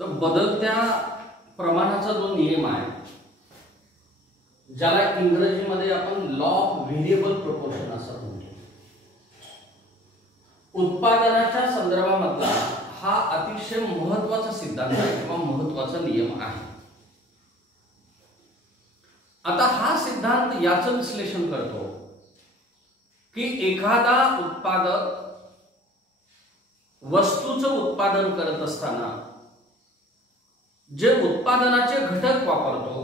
तर बदलत्या प्रमाणाचा जो नियम आहे, ज्याला इंग्रजीमध्ये आपण लॉ ऑफ व्हेरिएबल प्रोपोर्शन असं म्हणतो, उत्पादनाच्या संदर्भामधला हा अतिशय महत्त्वाचा सिद्धांत आहे किंवा महत्त्वाचा नियम आहे. आता हा सिद्धांत याचं विश्लेषण करतो की एखादा उत्पादक वस्तूचं उत्पादन करत असताना जे उत्पादनाचे घटक वापरतो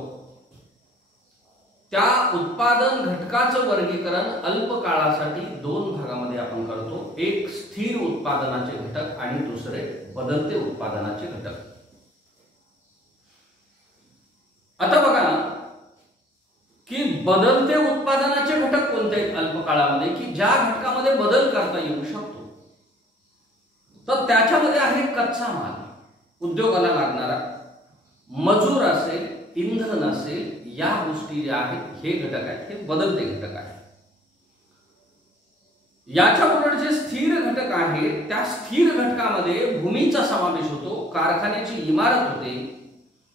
त्या उत्पादन घटकाचं वर्गीकरण अल्प काळासाठी दोन भागामध्ये आपण करतो. एक स्थिर उत्पादनाचे घटक आणि दुसरे बदलते उत्पादनाचे घटक. आता बघा की बदलते उत्पादनाचे घटक कोणते आहेत अल्प काळामध्ये, की ज्या घटकामध्ये बदल करता येऊ शकतो. तर त्याच्यामध्ये आहे कच्चा माल, उद्योगाला लागणारा मजूर असेल, इंधन असेल, या गोष्टी ज्या आहेत हे घटक आहेत, हे बदलते घटक आहेत. याच्या उलट जे स्थिर घटक आहेत त्या स्थिर घटकामध्ये भूमीचा समावेश होतो, कारखान्याची इमारत होते,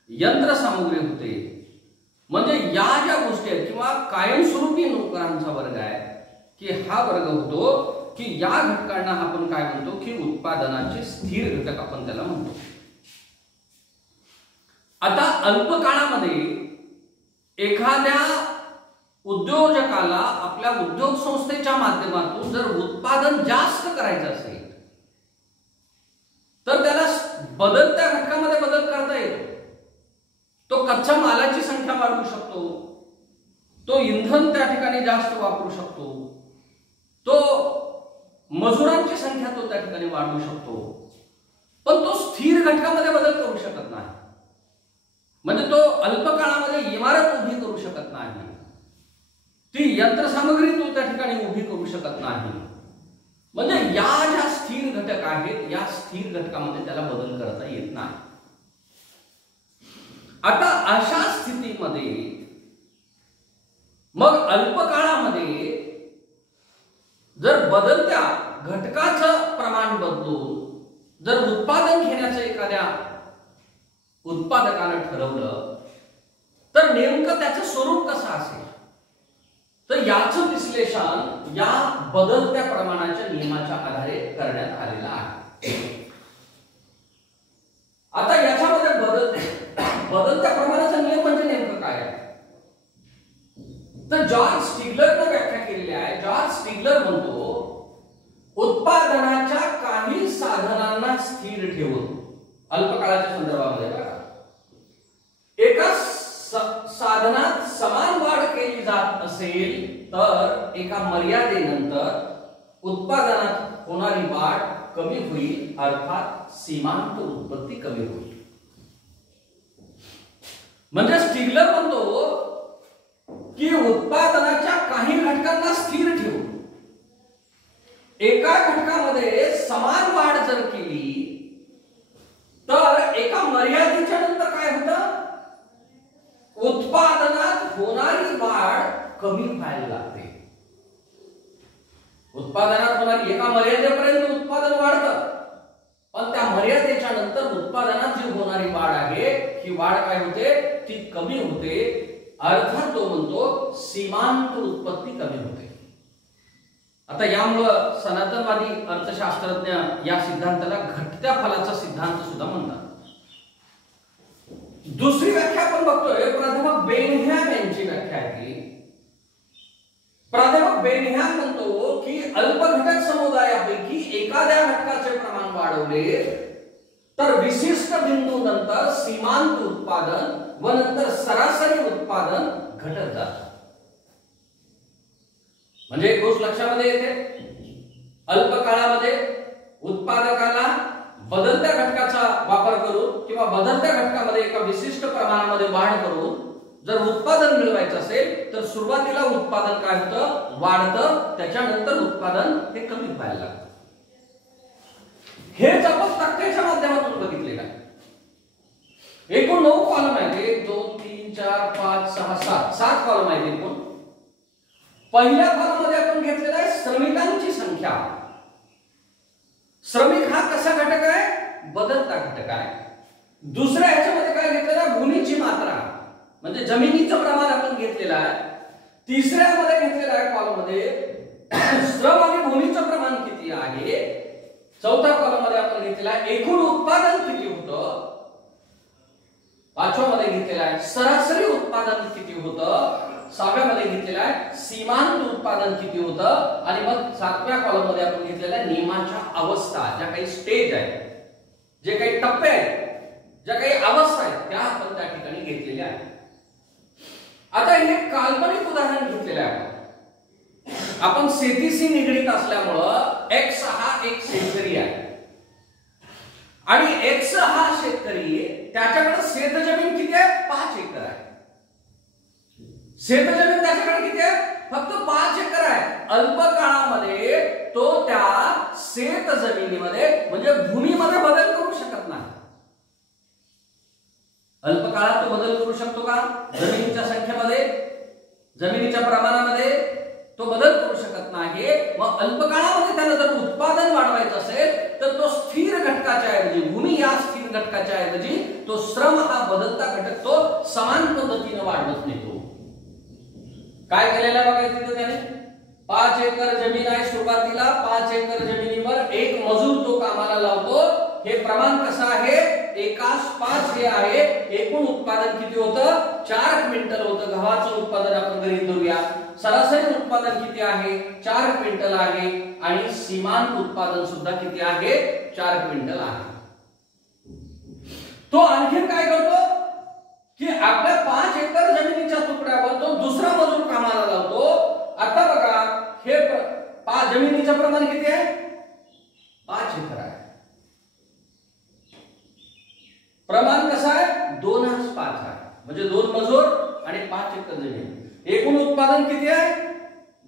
यंत्रसामुग्री होते. म्हणजे या ज्या गोष्टी आहेत किंवा कायमस्वरूपी नोकरांचा वर्ग आहे की हा वर्ग होतो की या घटकांना आपण काय म्हणतो की उत्पादनाचे स्थिर घटक आपण त्याला म्हणतो. आता अल्प काळामध्ये एखाद्या उद्योजकाला आपल्या उद्योग संस्थेच्या माध्यमातून जर उत्पादन जास्त करायचं असेल तर त्याला बदलत्या घटकामध्ये बदल करता येतो. तो कच्च्या मालाची संख्या वाढवू शकतो, तो इंधन त्या ठिकाणी जास्त वापरू शकतो, तो मजुरांची संख्या तो त्या ठिकाणी वाढवू शकतो, पण तो स्थिर घटकामध्ये बदल करू शकत नाही. म्हणजे तो अल्प काळामध्ये इमारत उभी करू शकत नाही, ती यंत्रसामग्री तो त्या ठिकाणी उभी करू शकत नाही. म्हणजे या ज्या स्थिर घटक आहेत या स्थिर घटकामध्ये त्याला बदल करता येत नाही. आता अशा स्थितीमध्ये मग अल्प काळामध्ये जर बदलत्या घटकाचं प्रमाण बदलून जर उत्पादन घेण्याचं एखाद्या उत्पादकानं ठरवलं तर नेमकं त्याचं स्वरूप कसं असेल, तर याचं विश्लेषण या बदलत्या प्रमाणाच्या नियमाच्या आधारे करण्यात आलेलं आहे. आता याच्यामध्ये बदलत्या प्रमाणाचा नियम म्हणजे नेमकं काय आहे, तर जॉर्ज स्टिग्लरने व्याख्या केलेली आहे. जॉर्ज स्टिग्लर म्हणतो उत्पादनाच्या काही साधनांना स्थिर ठेवून अल्पकाळाच्या संदर्भामध्ये बघा, एका साधनात समान वाढ केली जात असेल तर एका मर्यादेनंतर उत्पादनात होणारी वाढ कमी होईल, अर्थात सीमांत उत्पत्ती कमी होईल. म्हणजे स्टिग्लर म्हणतो की उत्पादनाच्या काही घटकांना स्थिर ठेवून एका घटकामध्ये समान वाढ जर केली तर एका मर्यादेच्या नंतर काय होतं, उत्पादनात होणारी वाढ कमी व्हायला लागते. उत्पादनात होणारी एका मर्यादेपर्यंत उत्पादन वाढतं, पण त्या मर्यादेच्या नंतर उत्पादनात जी होणारी वाढ आहे ही वाढ काय होते, ती कमी होते. अर्थात तो म्हणतो सीमांत उत्पत्ती कमी होते. आता यामुळे सनातनवादी अर्थशास्त्रज्ञ या सिद्धांताला घटत्या फलाचा सिद्धांत सुद्धा म्हणतात. दुसरी व्याख्या आपण बघतोय, प्राध्यापक बेनहॅम यांची व्याख्या आहे. प्राध्यापक बेनहॅम म्हणतो की अल्प घटक समुदायापैकी एखाद्या घटकाचे प्रमाण वाढवले तर विशिष्ट बिंदू नंतर सीमांत उत्पादन व नंतर सरासरी उत्पादन घटत जातं. म्हणजे एक गोष्ट लक्षामध्ये येते, अल्प काळामध्ये उत्पादकाला बदलत्या घटकाचा वापर करून किंवा बदलत्या घटकामध्ये एका विशिष्ट प्रमाणामध्ये वाढ करून जर उत्पादन मिळवायचं असेल तर सुरुवातीला उत्पादन काय होतं, वाढतं, त्याच्यानंतर उत्पादन हे कमी व्हायला लागतं. हेच आपण तक्त्याच्या माध्यमातून बघितलेलं आहे. एकूण 9 कॉलम आहेत, 1 2 3 4 5 6 7 कॉलम आहेत एकूण. पहिल्या कॉलम मध्ये आपण घेतलेला आहे श्रमिकांची संख्या. श्रमिक हा कसा घटक आहे, बदलता घटक आहे. दुसऱ्या ह्याच्यामध्ये काय घेतलेलं आहे, भूमीची मात्रा म्हणजे जमिनीचं प्रमाण आपण घेतलेलं आहे. तिसऱ्यामध्ये घेतलेलं आहे कॉलम मध्ये श्रम आणि भूमीचं प्रमाण किती आहे. चौथ्या कॉलम मध्ये आपण घेतलेला आहे एकूण उत्पादन किती होतं. पाचव्या मध्ये घेतलेला आहे सरासरी उत्पादन किती होतं. सहाव्यामध्ये घेतलेला आहे सीमांत उत्पादन किती होतं. आणि मग सातव्या कॉलम मध्ये आपण घेतलेला आहे नियमाच्या अवस्था, ज्या काही स्टेज आहेत, जे काही टप्पे आहेत, ज्या काही अवस्था आहेत, त्या आपण त्या ठिकाणी घेतलेल्या आहेत. आता हे काल्पनिक उदाहरण घेतलेलं आहे आपण शेतीशी निगडीत असल्यामुळं एक्स हा एक शेतकरी आहे आणि एक्स हा शेतकरी, त्याच्याकडे शेतजमीन किती आहे, 5 एकर आहे. शेतजमीन त्याच्याकडे किती आहे, फक्त 5 एकर आहे. अल्प काळामध्ये तो त्या शेतजमिनीमध्ये म्हणजे भूमीमध्ये बदल करू शकत नाही. अल्प काळात तो बदल करू शकतो का, जमिनीच्या संख्येमध्ये, जमिनीच्या प्रमाणामध्ये तो बदल करू शकत नाही. मग अल्प काळामध्ये त्याला जर उत्पादन वाढवायचं असेल तर तो स्थिर घटकाच्या ऐवजी, भूमी या स्थिर घटकाच्या ऐवजी तो श्रम हा बदलता घटक तो समान पद्धतीने वाढवत नेतो. काय केलेलं आहे बघा तिथे त्याने, 5 एकर जमीन आहे सुरुवातीला, 5 एकर जमिनीवर एक मजूर तो कामाला लावतो. हे प्रमाण कसं आहे, एकास 5 हे आहे. एकूण उत्पादन किती होतं, 4 क्विंटल होतं. गव्हाचं उत्पादन आपण गणित धरूया. सरासरी उत्पादन किती आहे, 4 क्विंटल आहे. आणि सीमांत उत्पादन सुद्धा किती आहे, 4 क्विंटल आहे. तो आणखी काय करतो की आपल्या 5 एकर जमिनीच्या तुकड्यावर तो दुसरा मजूर कामाला लावतो. आता बघा हे जमिनीचं प्रमाण किती आहे, 5 एकर आहे. प्रमाण कसं आहे, 2:5 आहे. म्हणजे 2 मजूर आणि 5 एकर जमीन. एकूण उत्पादन किती आहे,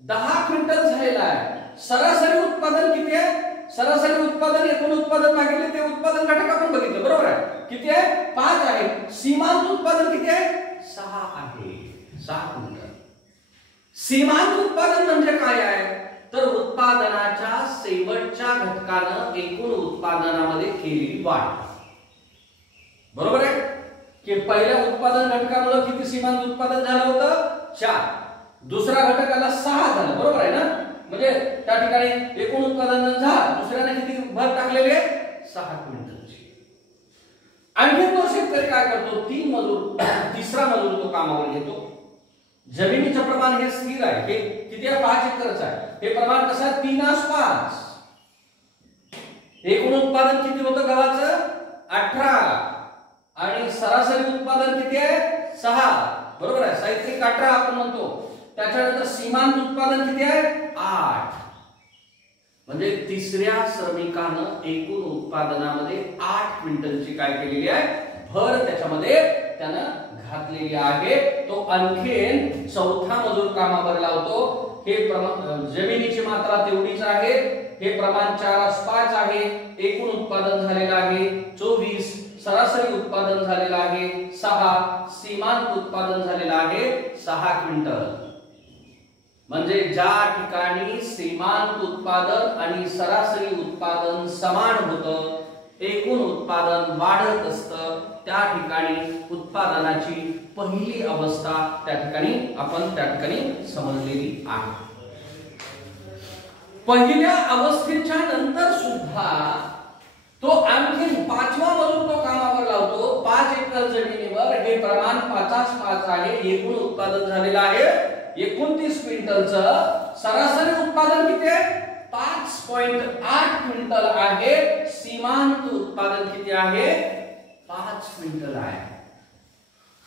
10 क्विंटल झालेलं आहे. सरासरी उत्पादन किती आहे, सरासरी उत्पादन एकूण उत्पादन भागिले ते उत्पादन घटक आपण बघितलं, बरोबर आहे. किती आहे, 5 आहे. सीमांत उत्पादन किती आहे, 6 आहे. 6 क्विंटल. सीमांत उत्पादन म्हणजे काय आहे, तर उत्पादनाच्या शेवटच्या घटकानं एकूण उत्पादनामध्ये केलेली वाढ. बरोबर आहे की पहिल्या उत्पादन घटकामुळे किती सीमांत उत्पादन झालं होतं, 4. दुसऱ्या घटकाला 6 झालं, बरोबर आहे ना. म्हणजे त्या ठिकाणी एकूण उत्पादन झालं, दुसऱ्याने किती भर टाकलेले, 6 क्विंटलची. आणखी तो शेतकरी काय करतो, 3 मजूर, तिसरा मजूर तो कामावर घेतो. जमिनीचं प्रमाण हे स्थिर आहे. हे किती आहे, 5 एकरच आहे. हे प्रमाण कसं आहे, 3:5. एकूण उत्पादन किती होतं गव्हाचं, 18. आणि सरासरी उत्पादन किती आहे, 6. बरोबर आहे. साहित्यिक 18 आपण म्हणतो. त्याच्यानंतर सीमांत उत्पादन किती आहे, 8. म्हणजे तिसऱ्या श्रमिकानं एकूण उत्पादनामध्ये 8 क्विंटलची काय केलेली आहे, भर त्याच्यामध्ये त्यानं घातलेली आहे. तो आणखीन चौथा मजूर कामावर लावतो. हे जमिनीची मात्रा तेवढीच आहे. हे प्रमाण 4:5 आहे. एकूण उत्पादन झालेलं आहे 24. सरासरी उत्पादन झालेलं आहे 6. सीमांत उत्पादन झालेलं आहे 6 क्विंटल. म्हणजे ज्या ठिकाणी सीमांत उत्पादन आणि सरासरी उत्पादन समान होतं, एकूण उत्पादन वाढत असतं, त्या ठिकाणी उत्पादनाची पहिली अवस्था त्या ठिकाणी समजलेली आहे. पहिल्या अवस्थेच्या नंतर सुद्धा तो आणखी 5वा मजूर तो कामावर लावतो. 5 एकर जमिनीवर हे प्रमाण 5:5 आहे. एकूण उत्पादन झालेलं आहे 29 क्विंटलचं. सरासरी उत्पादन किती आहे, 5.8 क्विंटल आहे. सीमांत उत्पादन किती आहे, 5 क्विंटल आहे.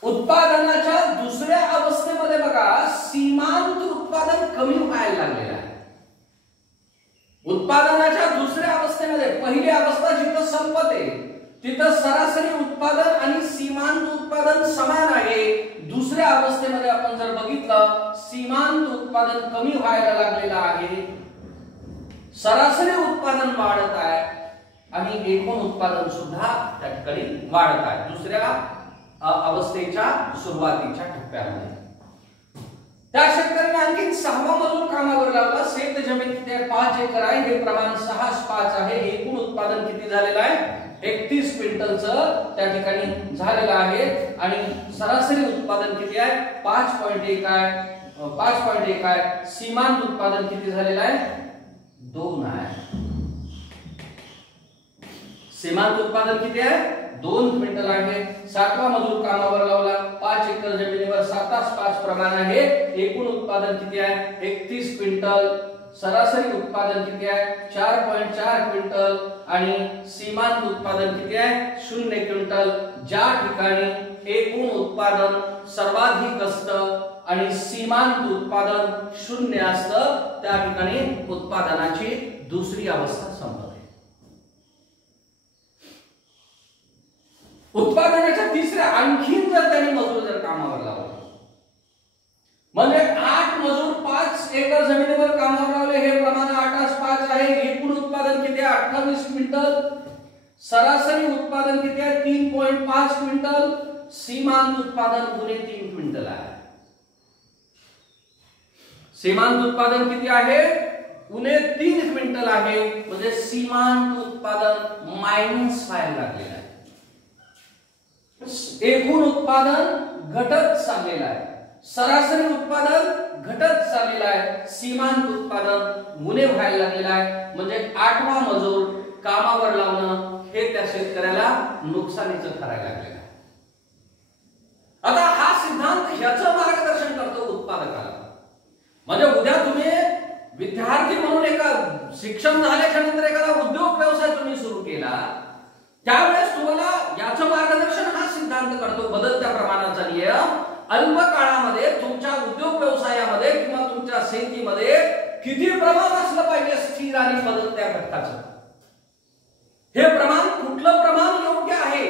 उत्पादनाच्या दुसऱ्या अवस्थेमध्ये बघा सीमांत उत्पादन कमी व्हायला लागलेलं आहे. उत्पादनाच्या दुसऱ्या अवस्थेमध्ये पहिली अवस्था जिथं संपते तिथं सरासरी उत्पादन आणि सीमांत उत्पादन समान आहे. दुसऱ्या अवस्थेमध्ये आपण जर बघितलं सीमांत उत्पादन कमी व्हायला लागलेलं आहे, सरासरी उत्पादन वाढत आहे आणि एकूण उत्पादन सुद्धा त्या ठिकाणी वाढत आहे दुसऱ्या अवस्थेच्या सुरुवातीच्या टप्प्यामध्ये. त्या शेतकऱ्याने आणखी 6वा मजूर कामावर लावला. शेत जमीन किती आहे, 5 एकर आहे. हे प्रमाण 6:5 आहे. एकूण उत्पादन किती झालेलं आहे, 31 क्विंटलचं त्या ठिकाणी झालेलं आहे आणि सरासरी उत्पादन किती आहे 5.1 आहे 5.1 आहे. सीमांत उत्पादन किती झालेलं आहे 2 आहे. सीमांत उत्पादन किती आहे 2 क्विंटल आहे. 7वा मजूर कामावर लावला. 5 एकर जमिनीवर 7:5 प्रमाण आहे. एकूण उत्पादन किती आहे 31 क्विंटल. सरासरी उत्पादन किती आहे 4.4 क्विंटल आणि सीमांत उत्पादन किती आहे 0 क्विंटल. ज्या ठिकाणी एकूण उत्पादन सर्वाधिक असतं आणि सीमांत उत्पादन 0 असतं त्या ठिकाणी उत्पादनाची दुसरी अवस्था संपते. उत्पादनाच्या तिसऱ्या आणखीन जर त्यांनी मजूर जर कामावर लावला म्हणजे 8 मजूर 5 एकर जमिनीवर कामावर लावले. हे प्रमाण 8:5 आहे. एकूण उत्पादन किती आहे 28 क्विंटल. सरासरी उत्पादन किती आहे 3.5 क्विंटल. सीमांत उत्पादन पुणे 3 क्विंटल आहे. सीमांत उत्पादन किती आहे पुणे 3 क्विंटल आहे. म्हणजे सीमांत उत्पादन मायनस व्हायला लागलेलं आहे. एकूण उत्पादन घटत चाललेलं आहे. सरासरी उत्पादन घटत चाललेलं आहे. सीमांत उत्पादन गुणे व्हायला लागलेलं आहे. म्हणजे 8वा मजूर कामावर लावणं हे त्या शेतकऱ्याला नुकसानीचं ठरायला लागलेलं आहे. आता हा सिद्धांत ह्याचं मार्गदर्शन करतो उत्पादकाला. म्हणजे उद्या तुम्ही विद्यार्थी म्हणून एका शिक्षण झाल्याच्या नंतर एखादा उद्योग व्यवसाय तुम्ही सुरू केला त्यावेळेस तुम्हाला याचं मार्गदर्शन हा सिद्धांत करतो. बदलत्या प्रमाणाचा नियम अल्प काळामध्ये तुमच्या उद्योग व्यवसायामध्ये किंवा तुमच्या शेतीमध्ये किती प्रमाण असलं पाहिजे स्थिर आणि बदलत्या घटकाचं. हे प्रमाण कुठलं प्रमाण योग्य आहे,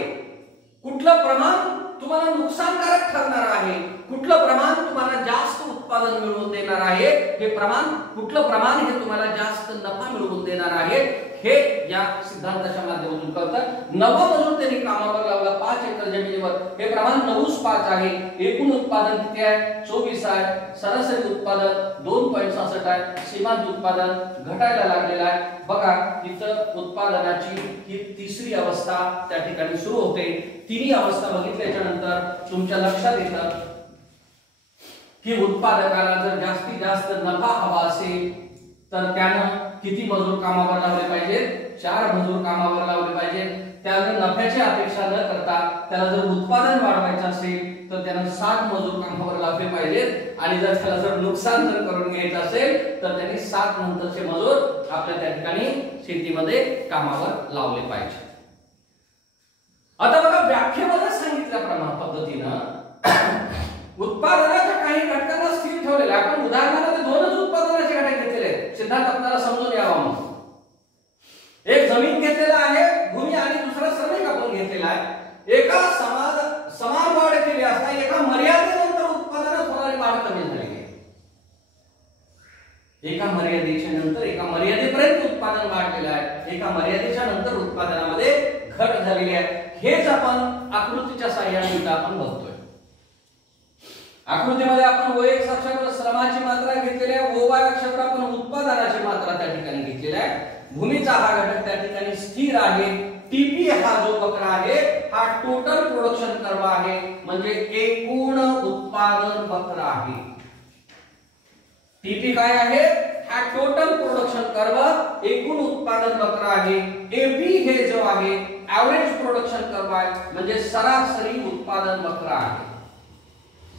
कुठलं प्रमाण तुम्हाला नुकसानकारक ठरणार आहे, कुठलं प्रमाण तुम्हाला जास्त उत्पादन मिळवून देणार आहे, हे प्रमाण कुठलं प्रमाण हे तुम्हाला जास्त नफा मिळवून देणार आहे हे या सिद्धांताच्या माध्यमातून कळतं. 9वा मजूर त्यांनी कामावर लावला 5 एकर जमिनीवर. हे प्रमाण 9:5 आहे. एकूण उत्पादन किती आहे 24 आहे. सरासरी उत्पादन 2.66 आहे. सीमांत उत्पादन घटायला लागलेलं आहे. बघा इथं उत्पादनाची ही तिसरी अवस्था त्या ठिकाणी सुरू होते. तिन्ही अवस्था बघितल्याच्या नंतर तुमच्या लक्षात येतं की उत्पादकाला जर जास्तीत जास्त नफा हवा असेल तर त्यानं किती मजूर कामावर लावले पाहिजेत 4 मजूर कामावर लावले पाहिजेत. त्याला नफ्याची अपेक्षा न करता त्याला जर उत्पादन वाढवायचं असेल तर त्यानं 7 मजूर कामावर लावले पाहिजेत आणि जर त्याला जर नुकसान जर करून घ्यायचं असेल तर त्यांनी 7 नंतरचे मजूर आपल्या त्या ठिकाणी शेतीमध्ये कामावर लावले पाहिजे. आता बघा व्याख्येमध्ये सांगितल्याप्रमाणे पद्धतीनं उत्पादनाच्या काही घटकांना स्थिर ठेवलेलं आहे. आपण उदाहरणामध्ये 2च उत्पादनाचे घटक घेतलेले आहेत. सिद्धांत आपल्याला समजून यावा म्हणून. एक जमीन घेतलेला आहे भूमी आणि दुसरा श्रमिक आपण घेतलेला आहे. एका समान वाढ केली असता एका मर्यादेनंतर उत्पादनात होणारी वाढ कमी झाली आहे. एका मर्यादेच्या नंतर एका मर्यादेपर्यंत उत्पादन वाढलेलं आहे. एका मर्यादेच्या नंतर उत्पादनामध्ये घट झालेली आहे. हेच आपण आकृतीच्या साहाय्याने आपण बघतोय. आकृतीमध्ये आपण O X अक्षावर श्रमाची मात्रा घेतलेली आहे. O Y अक्षावर आपण उत्पादनाची मात्रा त्या ठिकाणी घेतलेली आहे. भूमीचा हा घटक त्या ठिकाणी स्थिर आहे. टीपी हा जो वक्र आहे हा टोटल प्रोडक्शन कर्व आहे म्हणजे एकूण उत्पादन वक्र आहे. टीपी काय आहे हा टोटल प्रोडक्शन कर्व एकूण उत्पादन वक्र आहे. एपी हे जो आहे एव्हरेज प्रोडक्शन कर्व आहे म्हणजे सरासरी उत्पादन वक्र आहे.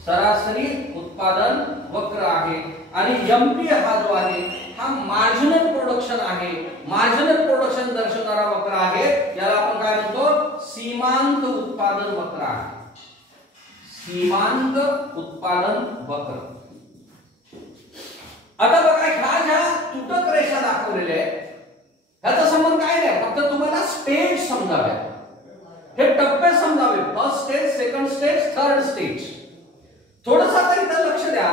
सरासरी उत्पादन वक्र आहे आणि एमपी हा जो आहे हा मार्जिनल प्रोडक्शन आहे. मार्जिनल प्रोडक्शन दर्शवणारा वक्र आहे. याला आपण काय म्हणतो सीमांत उत्पादन वक्र आहे. सीमांत उत्पादन वक्र. आता बघा ह्या ज्या तुटक रेषा दाखवलेल्या आहेत ह्याचा संबंध काय नाही. फक्त तुम्हाला स्टेज समजावे, हे टप्पे समजावे. First stage, second stage, third stage. थोडंसं आता इथं लक्ष द्या.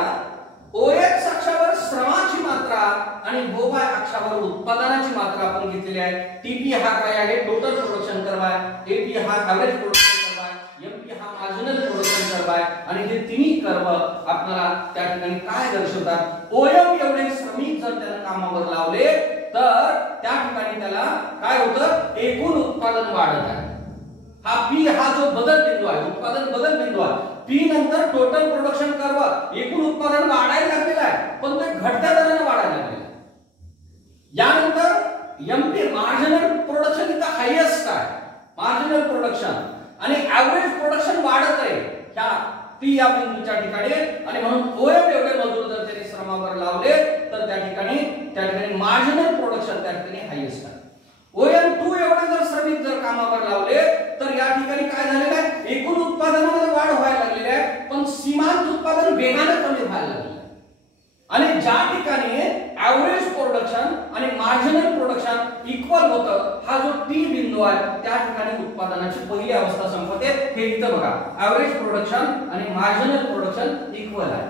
OX अक्षावर श्रमाची मात्रा आणि OY अक्षावर उत्पादनाची मात्रा आपण घेतलेली आहे. TP हा काय आहे टोटल प्रोडक्शन कर्व आहे. AP हा एव्हरेज प्रोडक्शन कर्व आहे. MP हा मार्जिनल प्रोडक्शन कर्व आहे आणि हे तिन्ही कर्व आपल्याला त्या ठिकाणी काय दर्शवतात OM एवढे श्रमिक जर त्याला कामावर लावले तर त्या ठिकाणी त्याला काय होतं एकूण उत्पादन वाढत आहे. हा पी हा जो बदल बिंदू आहे, उत्पादन बदल बिंदू आहे. पी नंतर टोटल प्रोडक्शन कर्व, एकूण उत्पादन वाढायला लागलेलं आहे पण ते घटत्या दराने वाढायला लागलेलं आहे. यानंतर एमपी मार्जिनल प्रोडक्शन इथं हायेस्ट आहे, मार्जिनल प्रोडक्शन आणि ऍव्हरेज प्रोडक्शन वाढत आहे ह्या पी या बिंदूच्या ठिकाणी. आणि म्हणून ओएम एवढे मजूर जर त्यांनी श्रमावर लावले तर त्या ठिकाणी मार्जिनल प्रोडक्शन त्या ठिकाणी हायेस्ट आहे. ओएम 2 एवढे जर श्रमिक जर कामावर लावले तर या ठिकाणी काय झालेलं आहे, एकूण उत्पादनामध्ये वाढ व्हायला लागलेली आहे पण सीमांत उत्पादन वेगाने कमी व्हायला लागलेलं आहे. आणि ज्या ठिकाणी ऍव्हरेज प्रोडक्शन आणि मार्जिनल प्रोडक्शन इक्वल होतं, हा जो टी बिंदू आहे त्या ठिकाणी उत्पादनाची पहिली अवस्था संपते. हे इथं बघा, ऍव्हरेज प्रोडक्शन आणि मार्जिनल प्रोडक्शन इक्वल आहे.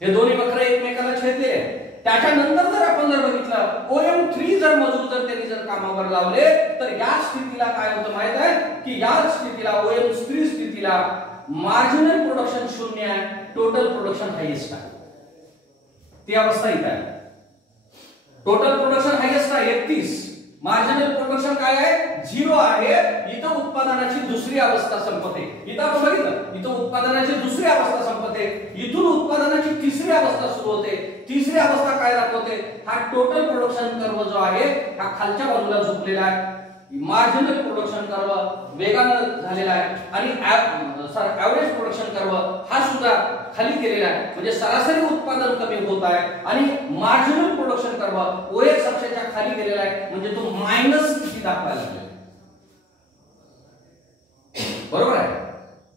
हे दोन्ही वक्र एकमेकाला छेदले आहे. त्याच्यानंतर जर आपण जर बघितलं ओएम 3 जर मजूर जर त्यांनी जर कामावर लावले तर या स्थितीला काय होतं माहित आहे की या स्थितीला ओएम 3 स्थितीला मार्जिनल प्रोडक्शन 0 आहे, टोटल प्रोडक्शन हायेस्ट आहे. ती अवस्था इथे आहे. टोटल प्रोडक्शन हायेस्ट आहे 31, मार्जिनल प्रोडक्शन काय आहे 0 आहे. इथं उत्पादनाची दुसरी अवस्था संपते. इथं आपण बघितलं, इथं उत्पादनाची दुसरी अवस्था संपते, इथून उत्पादनाची तिसरी अवस्था सुरू होते. तिसरी अवस्था काय दाखवते, हा टोटल प्रोडक्शन कर्व जो आहे हा खालच्या बाजूला झुकलेला आहे. मार्जिनल प्रोडक्शन कर्व वेगानं झालेला आहे आणि ऍव्हरेज प्रोडक्शन कर्व हा सुद्धा खाली गेलेला आहे. म्हणजे सरासरी उत्पादन कमी होत आहे आणि मार्जिनल प्रोडक्शन कर्व ओएक्स अक्षाच्या खाली गेलेला आहे, म्हणजे तो मायनस स्थिती दाखवायला लागेल. बरोबर आहे.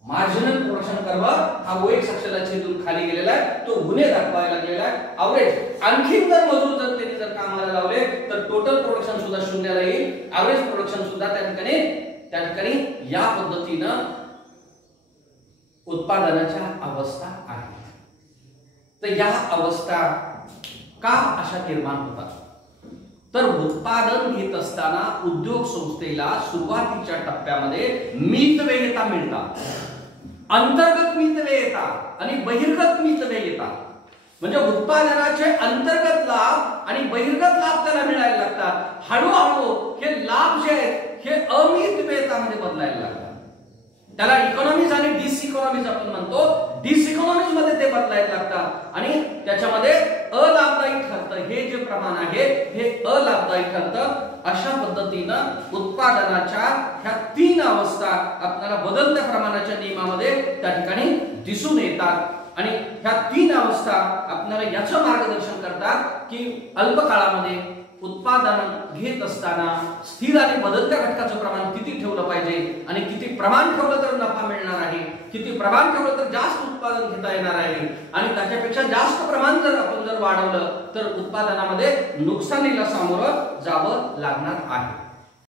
मार्जिनल प्रोडक्शन कर्व हा ओएक्स अक्षाला छेदून खाली गेलेला आहे, तो उणे दाखवायला लागलेला आहे. ऍव्हरेज आणखी जर मजूर जर त्यांनी जर कामाला लावले तर टोटल प्रोडक्शन सुद्धा शून्याला येईल, ऍव्हरेज प्रोडक्शन सुद्धा त्या ठिकाणी या पद्धतीनं उत्पादनाच्या अवस्था आहेत. तर या अवस्था का अशा निर्माण होतात, तर उत्पादन घेत असताना उद्योग संस्थेला सुरुवातीच्या टप्प्यामध्ये मितव्ययता मिळतात, अंतर्गत मितव्ययता आणि बहिर्गत मितव्ययता. म्हणजे उत्पादनाचे अंतर्गत लाभ आणि बहिर्गत लाभ त्याला मिळायला लागतात. हळूहळू हे लाभ जे आहेत हे अमितव्ययतामध्ये बदलायला लागतात. त्याला इकॉनॉमीज आणि डिसइकॉनॉमीज आपण म्हणतो. डिसइकॉनॉमीज मध्ये ते बदलायला लागतात आणि त्याच्यामध्ये अलाभदायी ठरतं. हे जे प्रमाण आहे हे अलाभदायी ठरतं. अशा पद्धतीनं उत्पादनाच्या ह्या 3 अवस्था आपल्याला बदलत्या प्रमाणाच्या नियमामध्ये त्या ठिकाणी दिसून येतात. आणि ह्या 3 अवस्था आपल्याला याचं मार्गदर्शन करतात की अल्प काळामध्ये उत्पादन घेत असताना स्थिर आणि बदलत्या घटकाचं प्रमाण किती ठेवलं पाहिजे आणि किती प्रमाण ठेवलं तर नफा मिळणार आहे, किती प्रमाण ठेवलं तर जास्त उत्पादन घेता येणार आहे आणि त्याच्यापेक्षा जास्त प्रमाण जर आपण जर वाढवलं तर उत्पादनामध्ये नुकसानीला सामोरं जावं लागणार आहे.